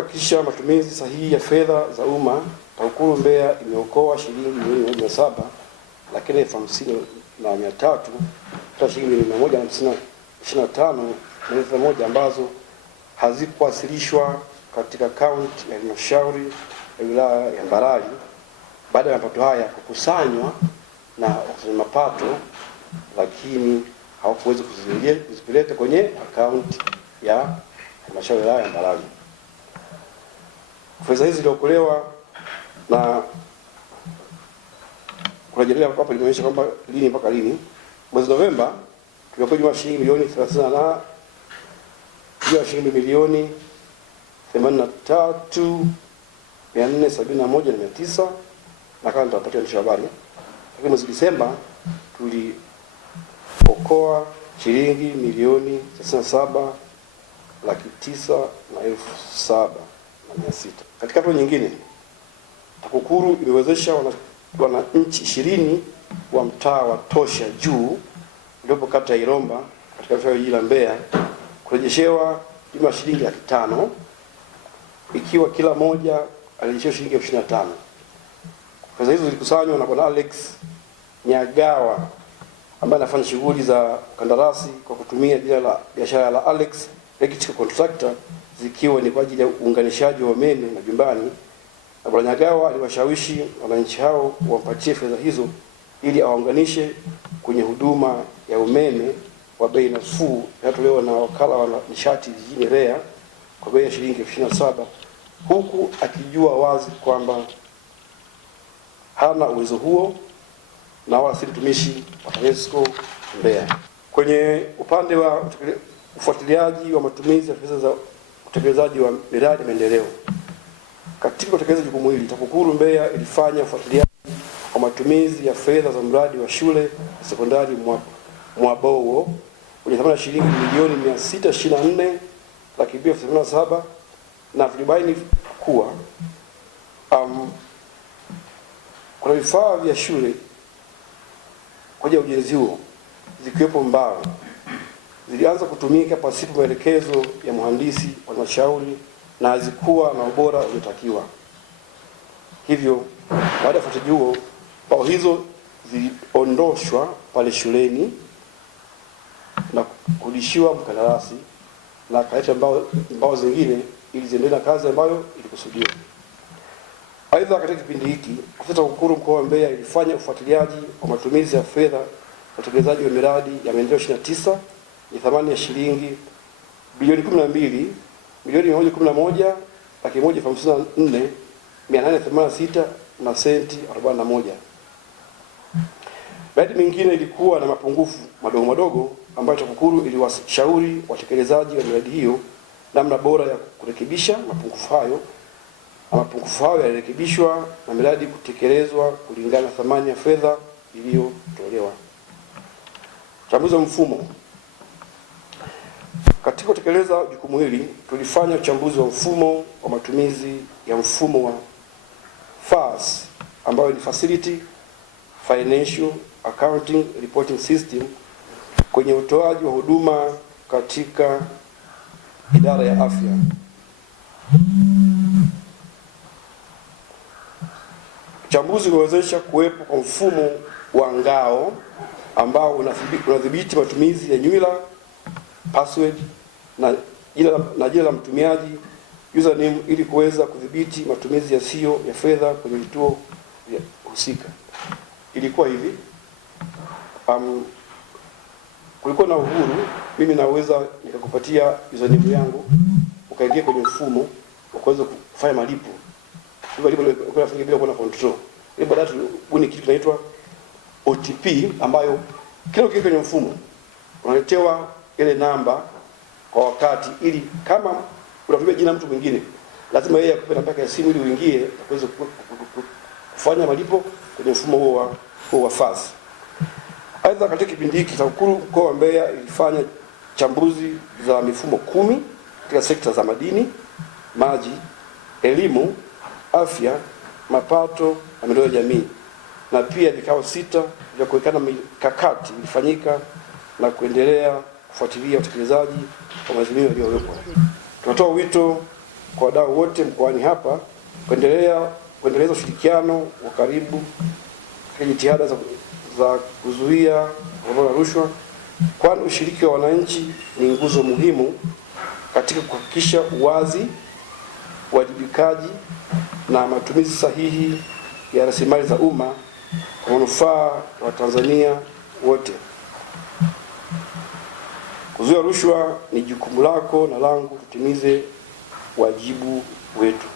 kuhakikisha matumizi sahihi ya fedha za umma, TAKUKURU Mbeya imeokoa shilingi milioni 107,50,300 kutoka shilingi milioni 125,100 ambazo hazikuwasilishwa katika akaunti ya halmashauri ya wilaya ya Mbarali baada ya mapato haya kukusanywa na wakusanya mapato, lakini hawakuweza kuzipeleka kwenye akaunti ya halmashauri ya wilaya ya Mbarali. Fedha hizi ziliokolewa na kurejelewa hapa inaonyesha kwamba lini mpaka lini. Mwezi Novemba tuliokoa jumla shilingi milioni 38, shilingi milioni 83,471,900 na kama nitapatia mwisho habari. Lakini mwezi Disemba tuliokoa shilingi milioni 67,900,600. Katika hatua nyingine, TAKUKURU imewezesha wananchi 20 wa mtaa wa Tosha Juu uliopo kata ya Iromba katika jiji la Mbeya kurejeshewa jumla shilingi 500,000 ikiwa kila moja alirejeshewa shilingi 25,000. Pesa hizo zilikusanywa na Bwana Alex Nyagawa ambaye anafanya shughuli za kandarasi kwa kutumia jina la biashara la Alex Electrical Contractor, zikiwa ni kwa ajili ya uunganishaji wa umeme majumbani. Na Bwana Nyagawa aliwashawishi wananchi hao wampatie fedha hizo ili awaunganishe kwenye huduma ya umeme wa bei nafuu inayotolewa na wakala wa nishati jijini REA kwa bei ya shilingi 27,000, huku akijua wazi kwamba hana uwezo huo na wala si mtumishi wa TANESCO Mbeya. Kwenye upande wa ufuatiliaji wa matumizi ya fedha za utekelezaji wa miradi ya maendeleo, katika kutekeleza jukumu hili, TAKUKURU Mbeya ilifanya ufuatiliaji wa matumizi ya fedha za mradi wa shule sekondari Mwabowo wenye thamani ya shilingi milioni 624,287 na vilibaini kuwa kuna vifaa vya shule kwa ajili ya ujenzi huo zikiwepo mbao zilianza kutumika pasipo maelekezo ya mhandisi wa halmashauri na hazikuwa na ubora uliotakiwa. Hivyo baada ya ufuatiliaji huo, mbao hizo ziliondoshwa pale shuleni na kurudishiwa mkandarasi na kaleta mbao zingine ili ziendelee na kazi ambayo ilikusudiwa. Aidha, katika kipindi hiki TAKUKURU mkoa wa Mbeya ilifanya ufuatiliaji wa matumizi ya fedha ya utekelezaji wa miradi ya maendeleo 29 yenye thamani ya shilingi bilioni 12,111,154,886 na senti 41. Miradi mingine ilikuwa na mapungufu madogo madogo ambayo TAKUKURU iliwashauri watekelezaji wa miradi hiyo namna bora ya kurekebisha mapungufu hayo, na mapungufu hayo yalirekebishwa na miradi kutekelezwa kulingana na thamani ya fedha iliyotolewa. Uchambuzi wa mfumo. Katika kutekeleza jukumu hili, tulifanya uchambuzi wa mfumo wa matumizi ya mfumo wa FAS ambayo ni Facility Financial Accounting Reporting System kwenye utoaji wa huduma katika idara ya afya. Uchambuzi umewezesha kuwepo kwa mfumo wa ngao ambao unadhibiti matumizi ya nywila, password na jina la mtumiaji, username, ili kuweza kudhibiti matumizi yasiyo ya fedha kwenye vituo vya husika. Ilikuwa hivi, kulikuwa na uhuru, mimi naweza nikakupatia username yangu ukaingia kwenye mfumo ukaweza kufanya malipo. Malipo unafanya bila kuwa na control. Ile baadaye tubuni kitu kinaitwa OTP ambayo kila ukiingia kwenye mfumo unaletewa ile namba kwa wakati, ili kama unatumia jina mtu mwingine lazima yeye akupe namba ya simu ili uingie uweze kufanya malipo kwenye mfumo huo wa FAS. Aidha, katika kipindi hiki TAKUKURU mkoa wa Mbeya ilifanya chambuzi za mifumo 10 katika sekta za madini, maji, elimu, afya, mapato na maendeleo ya jamii, na pia vikao 6 vya kuwekana mikakati vilifanyika na kuendelea kufuatilia utekelezaji wa maazimio yaliyowekwa. Tunatoa wito kwa wadau wote mkoani hapa kuendeleza ushirikiano wa karibu katika jitihada za kuzuia kupambana na rushwa, kwani ushiriki wa wananchi ni nguzo muhimu katika kuhakikisha uwazi, uwajibikaji na matumizi sahihi ya rasilimali za umma kwa manufaa wa Tanzania wote. Kuzuia rushwa ni jukumu lako na langu, tutimize wajibu wetu.